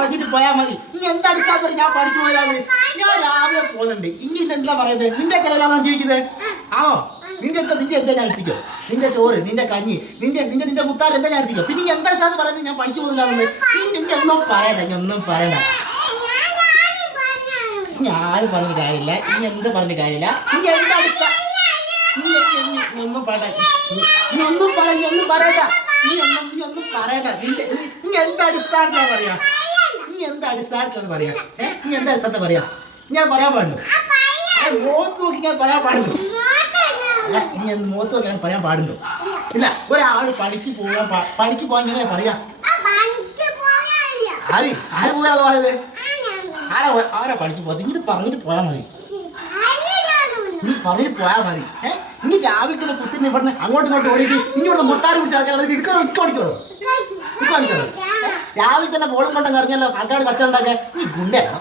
പറഞ്ഞിട്ട് പോയാൽ മതി. ഇനി എന്താ അടിസ്ഥാനത്തിൽ ഞാൻ പഠിച്ചു പോയാല്? ഞാൻ രാവിലെ പോകുന്നുണ്ട്. ഇനി എന്താ പറയുന്നത്? നിന്റെ ചിലരാണോ ജീവിക്കുന്നത്? ആണോ? നിന്റെ എന്താ ഞാൻ എടുത്തിക്കോ? നിന്റെ ചോറ്, നിന്റെ കഞ്ഞി, നിന്റെ മുത്താൽ എന്താ ഞാൻ എടുത്തിക്കോ? പിന്നെ എന്താ സാധനം പറയുന്നത്? ഞാൻ പഠിച്ചു പോകുന്നില്ല. നിന്റെ ഒന്നും പറയണ്ട, ഒന്നും പറയണ്ട. ഞാൻ പറഞ്ഞ കാര്യമില്ല. ഇനി എന്താ പറഞ്ഞ കാര്യമില്ല. ഇനി എന്താ അടിസ്ഥാന ഒന്നും പറയണ്ട. ഒന്നും പറയണ്ട. നീ ഒന്നും പറയണ്ട. നീ എന്താ അടിസ്ഥാനത്തിലാണ് പറയാ? നീ എന്താ അടിസ്ഥാനത്തിലാണ് പറയാ? നീ എന്താ അടിസ്ഥാനത്തെ പറയാ? ഞാൻ പറയാൻ പാടുള്ളൂ. മുഖത്ത് നോക്കി ഞാൻ പറയാൻ പാടുള്ളൂ. ഇനി മുഖത്ത് നോക്കി ഞാൻ പറയാൻ പാടുള്ളൂ. ഇല്ല, ഒരാൾ പണിക്ക് പോകാൻ എങ്ങനെ പറയാ? ആര് പോയാ പറയുന്നത്? ആരാ പണിക്ക് പോകാതെ? ഇത് പറഞ്ഞിട്ട് പോയാൽ മതി. നീ പറഞ്ഞിട്ട് പോയാൽ മതി. ഇനി രാവിലെ തന്നെ കുത്തിന് ഇവിടുന്ന് അങ്ങോട്ടും ഇങ്ങോട്ട് ഓടിയിട്ട് ഇനി ഇവിടുന്ന് മുത്താറ് പിടിച്ച് ആൾക്കാർ രാവിലെ തന്നെ ബോളും കൊണ്ടങ്ങ് ഇറങ്ങിയല്ലോ ആൾക്കാരോട് കച്ചവടം ഉണ്ടാക്കാൻ. നീ ഗുണ്ടയാണോ?